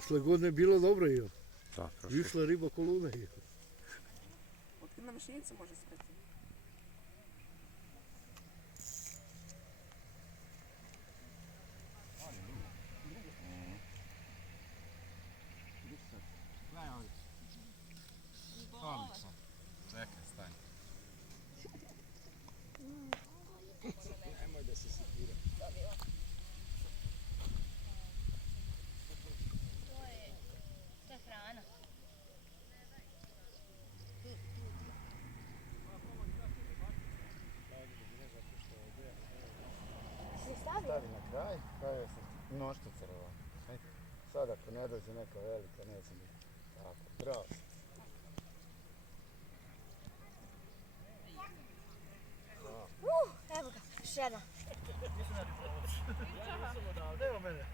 Prošle godine bilo dobro je. Da, prošle. Išla riba kolune. Otkad na mašinicu može speti? Čekaj, stani. Nemoj da se sikira. To je hrana. Stavi na kraj, je mnošto crva. Sad ako ne dođe neka velika, neće biti. Tako, bravo. Evo ga, još jedan. Evo mene.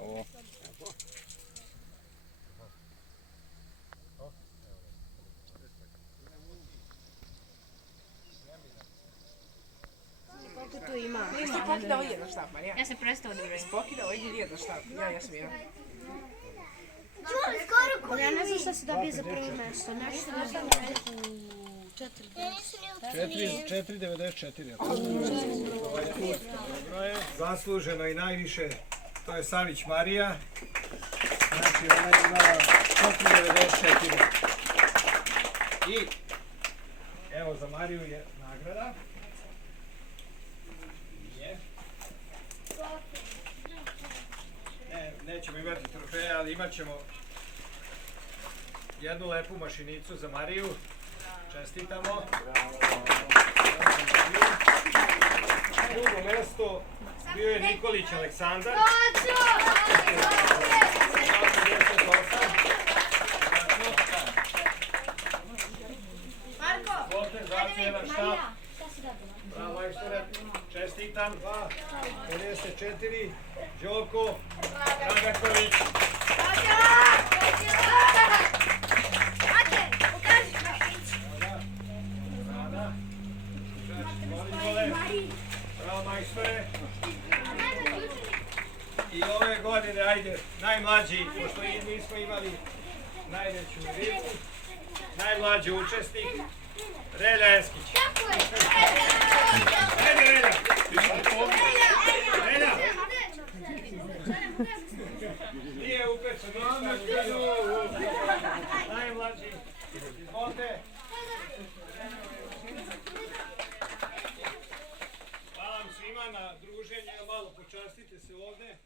Ovo. Koliko tu ima? Jesi pokidao jedan štap, Marija? Ja sam prestao da brojim. Pokidao jedan štap, ja sam jedan. Ali ja ne znam šta se dobije za prvo mjesto. Nešto ne znam neku 4,94. Dobro je, zasluženo i najviše, to je Savić Marija. Znači ona ima 4,94. I evo za Mariju je nagrada. Nećemo imati trofeje, ali imat ćemo jednu lepu mašinicu za Mariju. Čestitamo. Drugo mjesto bio je Nikolić Aleksandar. Volter, zacu jedan štap. Bravo, majstore. Čestitam. 54. Đoko Dragaković. Bravo, majstore. I ove godine, ajde, najmlađi, pošto i mi smo imali najveću ribu, najmlađi učesnik, Relja Eskić. Ajde, Relja! Relja! Nije upečen, najmlađi. Izvolite. Hvala vam svima na druženje, malo počastite se ovde.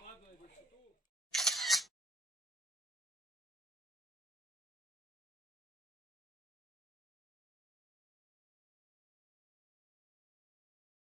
Padlo je da su tu.